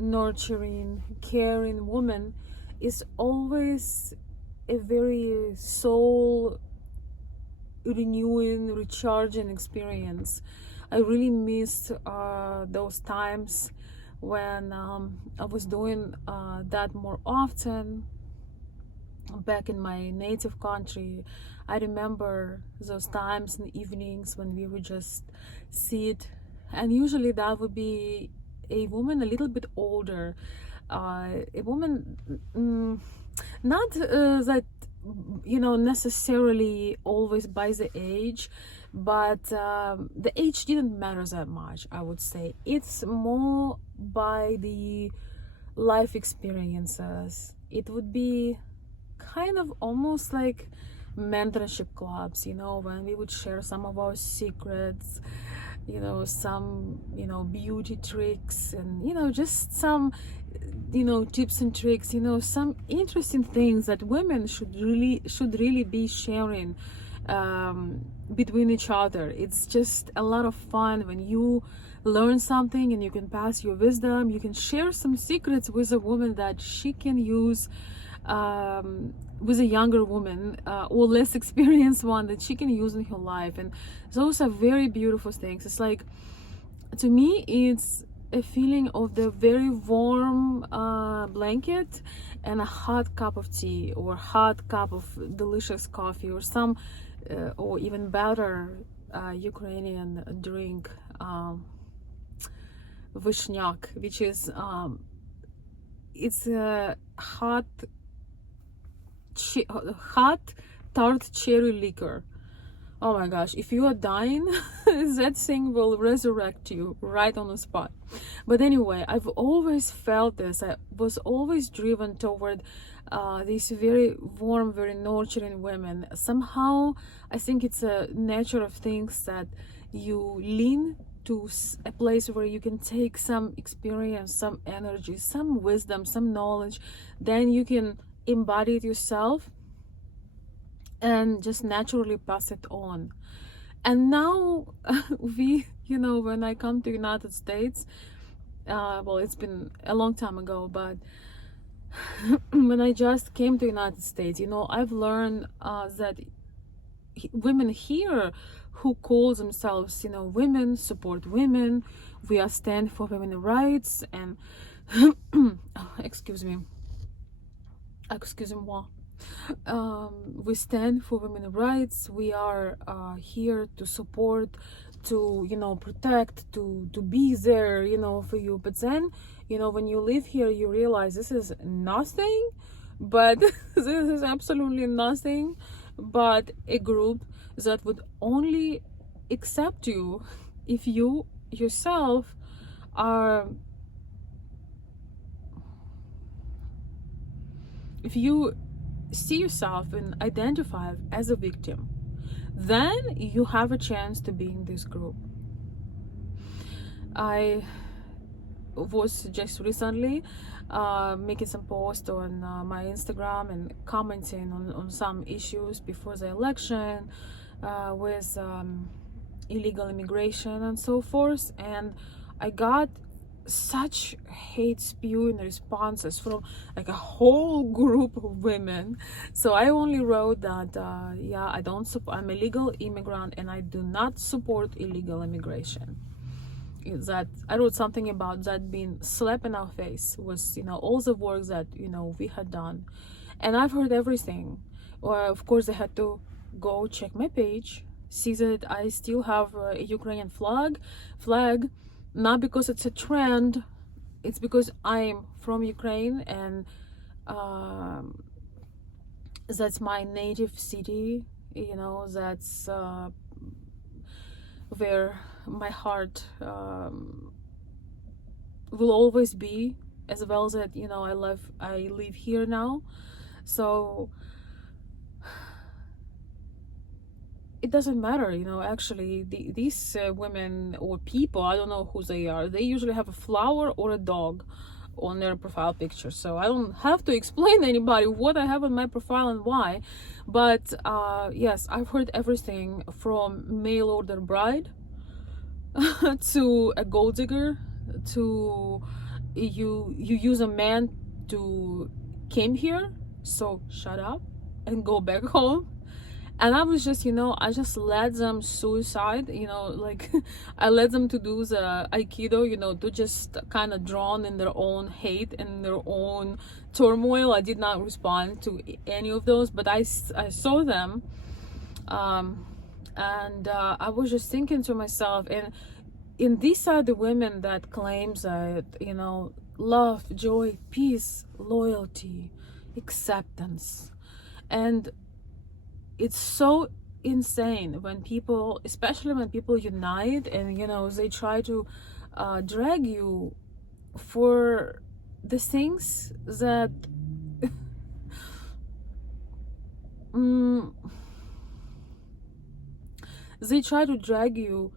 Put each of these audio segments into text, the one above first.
nurturing, caring woman is always a very soul renewing, recharging experience. I really miss those times when I was doing that more often back in my native country. I remember those times in the evenings when we would just sit, and usually that would be a woman a little bit older, a woman, not that necessarily always by the age, but the age didn't matter that much. I would say it's more by the life experiences. It would be kind of almost like mentorship clubs, when we would share some of our secrets, some beauty tricks, and just some tips and tricks, some interesting things that women should really be sharing between each other. It's just a lot of fun when you learn something and you can pass your wisdom. You can share some secrets with a woman that she can use with a younger woman or less experienced one that she can use in her life. And those are very beautiful things. It's like, to me, it's a feeling of the very warm blanket and a hot cup of tea or hot cup of delicious coffee or some or even better Ukrainian drink, vishniak, which is it's a hot tart cherry liquor. Oh my gosh, if you are dying, that thing will resurrect you right on the spot. But anyway, I've always felt this. I was always driven toward these very warm, very nurturing women. Somehow, I think it's a nature of things that you lean to a place where you can take some experience, some energy, some wisdom, some knowledge, then you can embody it yourself and just naturally pass it on. And now when I come to United States, well, it's been a long time ago, but when I just came to United States, I've learned that women here who call themselves, women support women, we are stand for women's rights, and excuse me, we stand for women's rights. We are here to support, to protect, to be there, for you. But then, when you live here, you realize this is nothing, but this is absolutely nothing but a group that would only accept you if you yourself are, if you see yourself and identify as a victim, then you have a chance to be in this group. I was just recently making some posts on my Instagram and commenting on some issues before the election with illegal immigration and so forth, and I got such hate spewing responses from like a whole group of women. So I only wrote that I don't support, I'm a legal immigrant and I do not support illegal immigration. That I wrote something about that being slapped in our face was all the work that we had done, and I've heard everything. Well, of course I had to go check my page, see that I still have a Ukrainian flag, not because it's a trend, it's because I'm from Ukraine, and that's my native city, that's where my heart will always be, as well as that I live here now. So it doesn't matter, actually, these women or people, I don't know who they are, they usually have a flower or a dog on their profile picture, so I don't have to explain to anybody what I have on my profile and why. But yes, I've heard everything from mail order bride to a gold digger to you use a man to came here, so shut up and go back home. And I was just, I just let them suicide, like I let them to do the aikido, to just kind of drown in their own hate and their own turmoil. I did not respond to any of those, but I saw them, and I was just thinking to myself, and these are the women that claims that, love, joy, peace, loyalty, acceptance. And it's so insane when people, especially when people unite and they try to drag you for the things that they try to drag you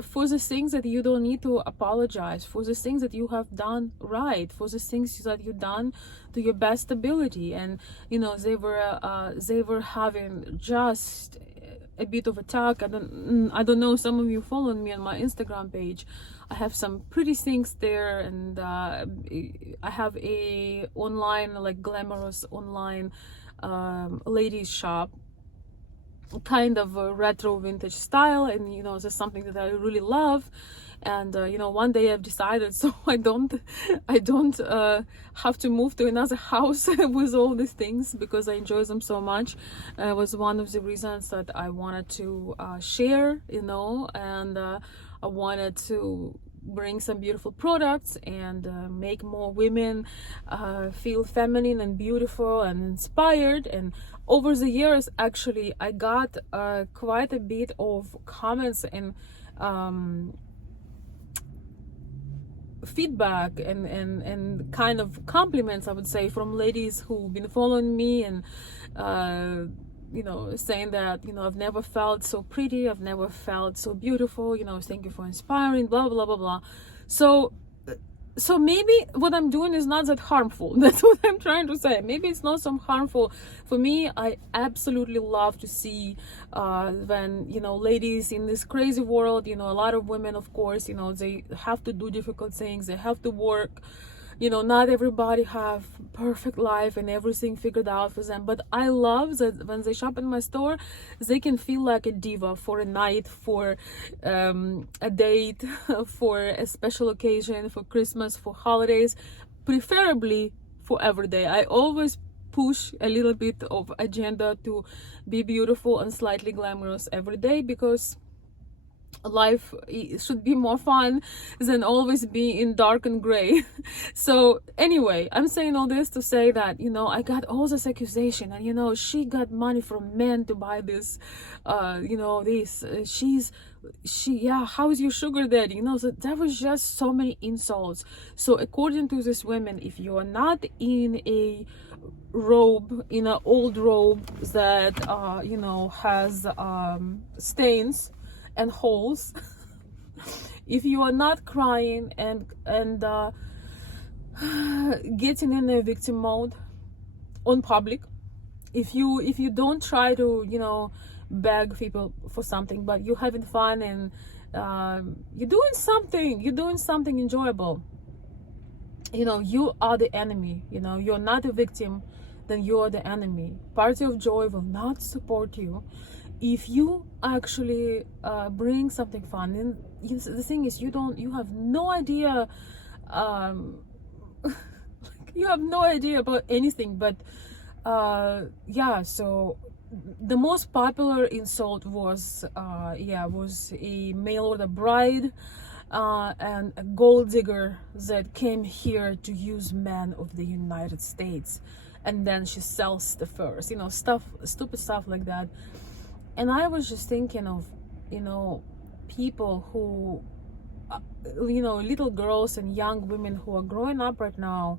for the things that you don't need to apologize for, the things that you have done right, for the things that you've done to your best ability. And they were having just a bit of attack. I don't know, some of you follow me on my Instagram page. I have some pretty things there, and I have a online, like glamorous online ladies shop, kind of a retro vintage style, and that's something that I really love. And one day I've decided, so I don't have to move to another house with all these things, because I enjoy them so much. It was one of the reasons that I wanted to share, and I wanted to bring some beautiful products and make more women feel feminine and beautiful and inspired. And over the years, actually, I got quite a bit of comments and feedback and kind of compliments, I would say, from ladies who've been following me, and saying that I've never felt so pretty, I've never felt so beautiful, thank you for inspiring, blah blah blah blah. So maybe what I'm doing is not that harmful. That's what I'm trying to say. Maybe it's not so harmful for me. I absolutely love to see when ladies in this crazy world, a lot of women, of course, they have to do difficult things, they have to work. Not everybody have perfect life and everything figured out for them, but I love that when they shop in my store, they can feel like a diva for a night, for a date, for a special occasion, for Christmas, for holidays, preferably for every day. I always push a little bit of agenda to be beautiful and slightly glamorous every day, because life should be more fun than always be in dark and gray. So anyway, I'm saying all this to say that I got all this accusation, and she got money from men to buy this how is your sugar daddy, so there was just so many insults. So according to these women, if you are not in a robe, in an old robe that has stains and holes, if you are not crying and getting in a victim mode on public, if you don't try to beg people for something, but you're having fun and you're doing something enjoyable, you are the enemy. You're not a victim, then you are the enemy. Party of Joy will not support you if you actually bring something fun. And the thing is, you have no idea you have no idea about anything. But so the most popular insult was a mail order bride and a gold digger that came here to use men of the United States, and then she sells the furs, stupid stuff like that. And I was just thinking of, people who, little girls and young women who are growing up right now,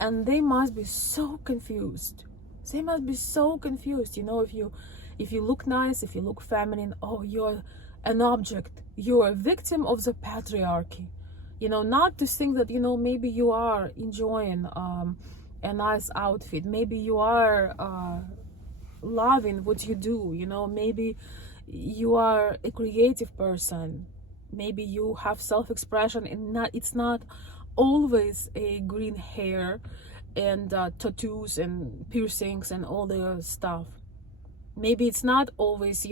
and they must be so confused. They must be so confused. If you look nice, if you look feminine, oh, you're an object. You're a victim of the patriarchy. Not to think that, maybe you are enjoying a nice outfit. Maybe you are loving what you do, maybe you are a creative person, maybe you have self-expression, and it's not always a green hair and tattoos and piercings and all the stuff. Maybe it's not always,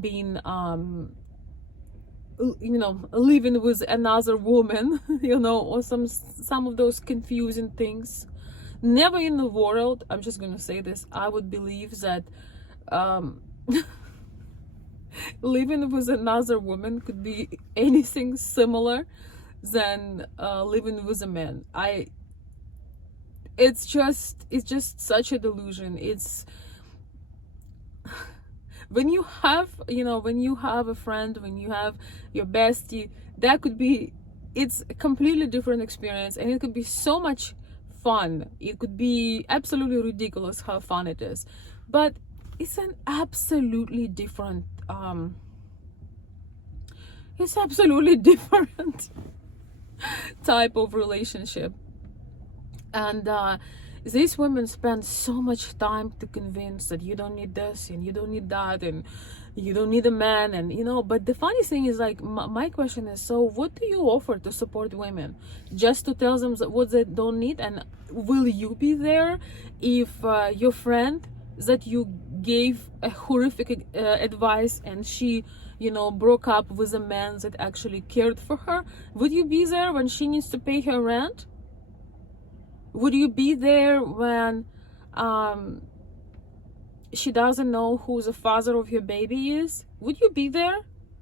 being living with another woman, or some of those confusing things. Never in the world, I'm just gonna say this, I would believe that living with another woman could be anything similar than living with a man. It's just such a delusion. It's when you have a friend, when you have your bestie, that could be, it's a completely different experience, and it could be so much fun. It could be absolutely ridiculous how fun it is, but it's an absolutely different type of relationship. And these women spend so much time to convince that you don't need this and you don't need that and you don't need a man, and but the funny thing is, like, my question is, so what do you offer to support women? Just to tell them what they don't need? And will you be there if your friend that you gave a horrific advice and she broke up with a man that actually cared for her? Would you be there when she needs to pay her rent? Would you be there when she doesn't know who the father of your baby is? Would you be there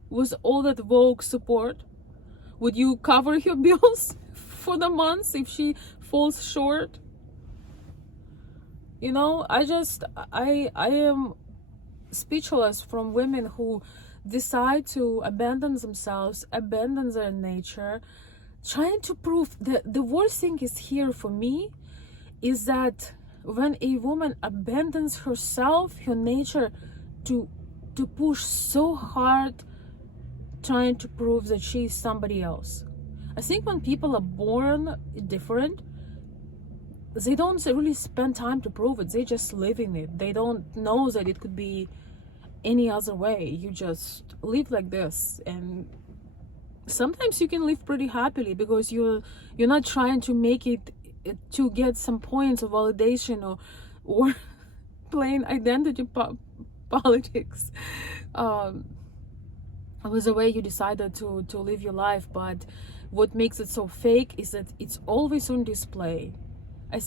with all that Vogue support? Would you cover her bills for the months if she falls short? I am speechless from women who decide to abandon themselves, abandon their nature, trying to prove that. The worst thing is here for me is that when a woman abandons herself, her nature, to push so hard, trying to prove that she is somebody else. I think when people are born different, they don't really spend time to prove it. They just live in it. They don't know that it could be any other way. You just live like this, and sometimes you can live pretty happily because you're not trying to make it to get some points of validation or plain identity politics with the way you decided to live your life. But what makes it so fake is that it's always on display.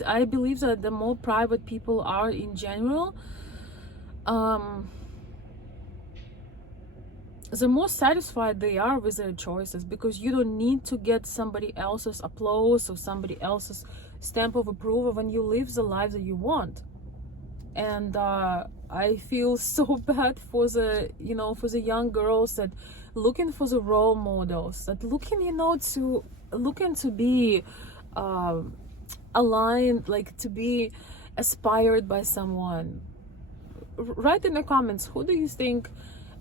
I believe that the more private people are in general, the more satisfied they are with their choices, because you don't need to get somebody else's applause or somebody else's stamp of approval when you live the life that you want. And I feel so bad for the young girls that looking for the role models, that looking to be aligned, like to be aspired by someone. Write in the comments, who do you think,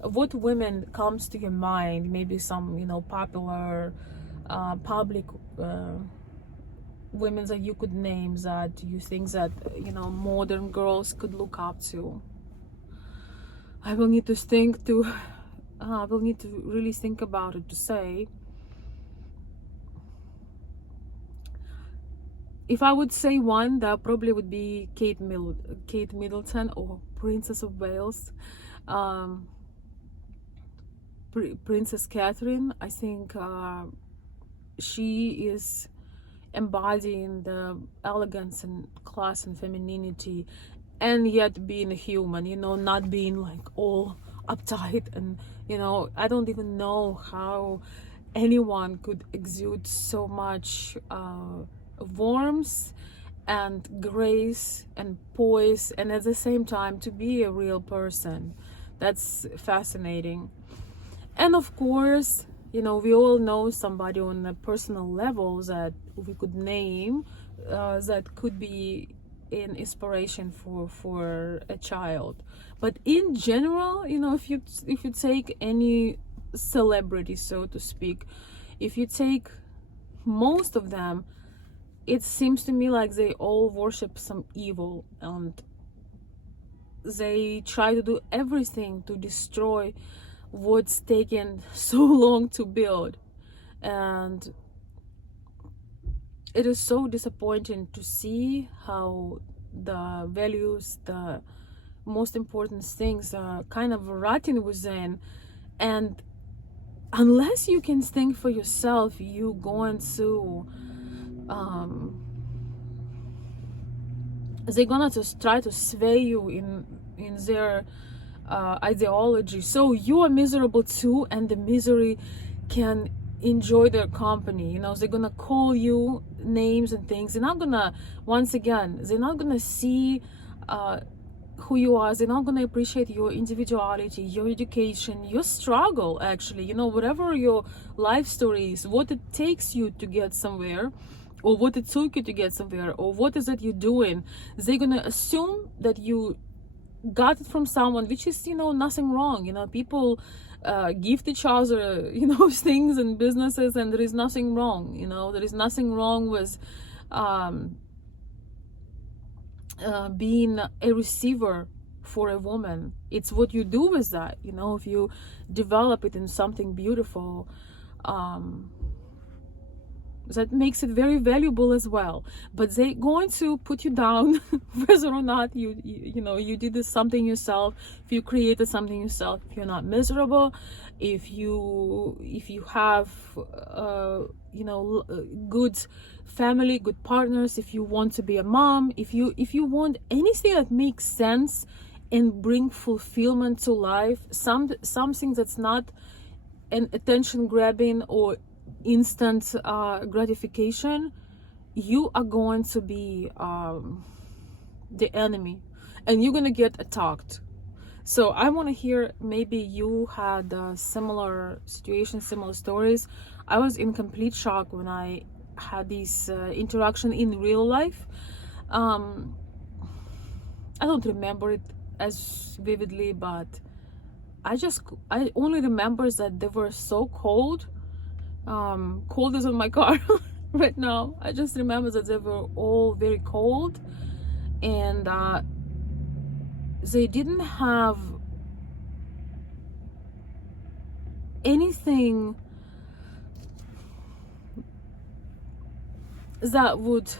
what women comes to your mind? Maybe some popular public women that you could name, that you think that modern girls could look up to. I will need to really think about it to say. If I would say one, that probably would be Kate Middleton, or Princess of Wales. Princess Catherine. I think she is embodying the elegance and class and femininity, and yet being a human, not being like all uptight. And I don't even know how anyone could exude so much warmth and grace and poise, and at the same time to be a real person. That's fascinating. And of course, we all know somebody on a personal level that we could name, that could be an inspiration for a child. But in general, if you take any celebrity, so to speak, if you take most of them, it seems to me like they all worship some evil, and they try to do everything to destroy what's taken so long to build. And it is so disappointing to see how the values, the most important things are kind of rotting within. And unless you can think for yourself, you going to they're gonna just try to sway you in their ideology, so you are miserable too, and the misery can enjoy their company. You know, they're gonna call you names and things. They're not gonna, once again, they're not gonna see who you are. They're not gonna appreciate your individuality, your education, your struggle, actually, you know, whatever your life story is, what it takes you to get somewhere, or what it took you to get somewhere, or what is it you're doing. They're gonna assume that you got it from someone, which is, you know, nothing wrong. You know, people gift each other, you know, things and businesses, and there is nothing wrong. You know, there is nothing wrong with being a receiver for a woman. It's what you do with that. You know, if you develop it in something beautiful, that makes it very valuable as well. But they're going to put you down whether or not you know, you did something yourself, if you created something yourself, if you're not miserable, if you have you know, good family, good partners, if you want to be a mom, if you want anything that makes sense and bring fulfillment to life, something that's not an attention grabbing or instant gratification, you are going to be the enemy, and you're gonna get attacked. So I want to hear, maybe you had similar situations, similar stories. I was in complete shock when I had this interaction in real life. I don't remember it as vividly, but I only remember that they were so cold. Cold is on my car right now. I just remember that they were all very cold, and they didn't have anything that would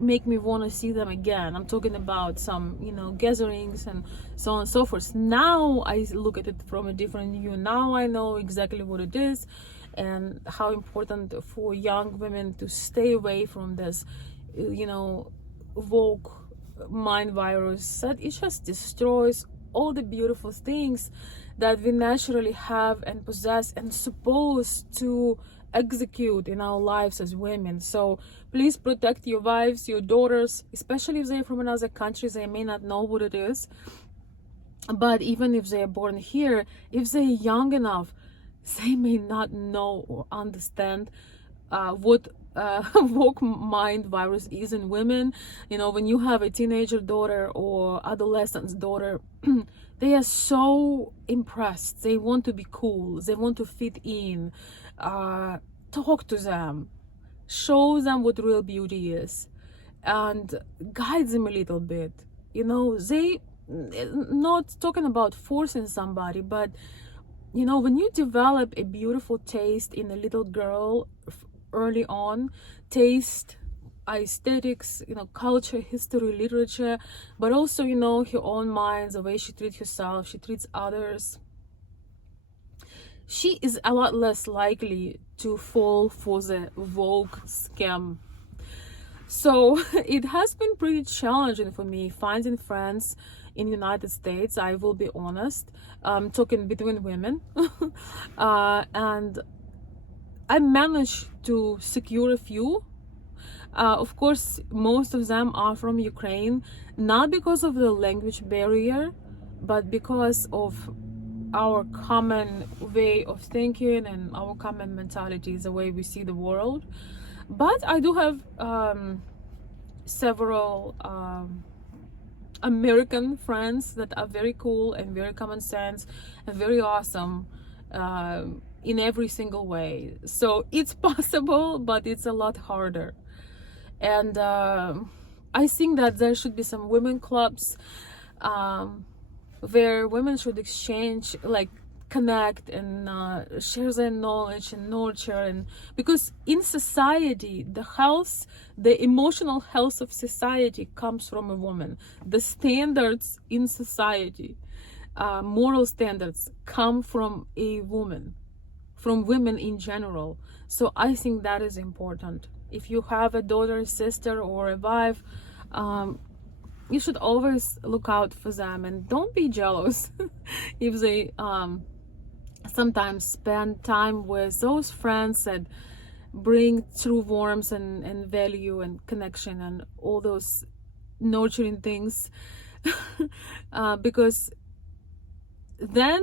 make me want to see them again. I'm talking about some, you know, gatherings and so on and so forth. Now I look at it from a different view. Now I know exactly what it is, and how important for young women to stay away from this, you know, woke mind virus, that it just destroys all the beautiful things that we naturally have and possess and supposed to execute in our lives as women. So please protect your wives, your daughters, especially if they're from another country. They may not know what it is, but even if they're born here, if they're young enough, they may not know or understand what woke mind virus is in women. You know, when you have a teenager daughter or adolescent daughter, they are so impressed. They want to be cool. They want to fit in. Talk to them. Show them what real beauty is. And guide them a little bit. You know, they, not talking about forcing somebody, but you know, when you develop a beautiful taste in a little girl early on, taste, aesthetics, you know, culture, history, literature, but also, you know, her own mind, the way she treats herself, she treats others, she is a lot less likely to fall for the woke scam. So it has been pretty challenging for me finding friends in United States, I will be honest, talking between women. And I managed to secure a few. Of course, most of them are from Ukraine, not because of the language barrier, but because of our common way of thinking and our common mentality, the way we see the world. But I do have several American friends that are very cool and very common sense and very awesome in every single way. So it's possible, but it's a lot harder. And I think that there should be some women clubs where women should exchange like connect and share their knowledge and nurture. And because in society, the emotional health of society comes from a woman. The standards in society, moral standards, come from a woman, from women in general. So I think that is important. If you have a daughter, sister, or a wife, you should always look out for them, and don't be jealous if they sometimes spend time with those friends that bring true warmth and value and connection and all those nurturing things. Because then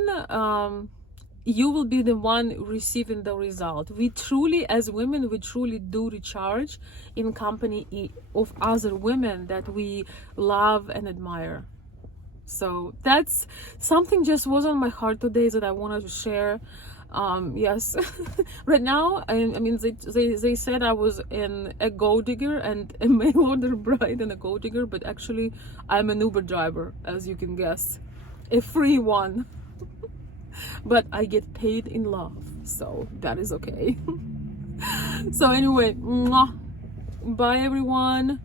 you will be the one receiving the result. We truly, as women, we truly do recharge in company of other women that we love and admire. So that's something just was on my heart today that I wanted to share. Yes. Right now, I mean, they said I was a gold digger and a mail order bride and a gold digger, but actually I'm an Uber driver, as you can guess, a free one. But I get paid in love, so that is okay. So anyway, mwah. Bye everyone.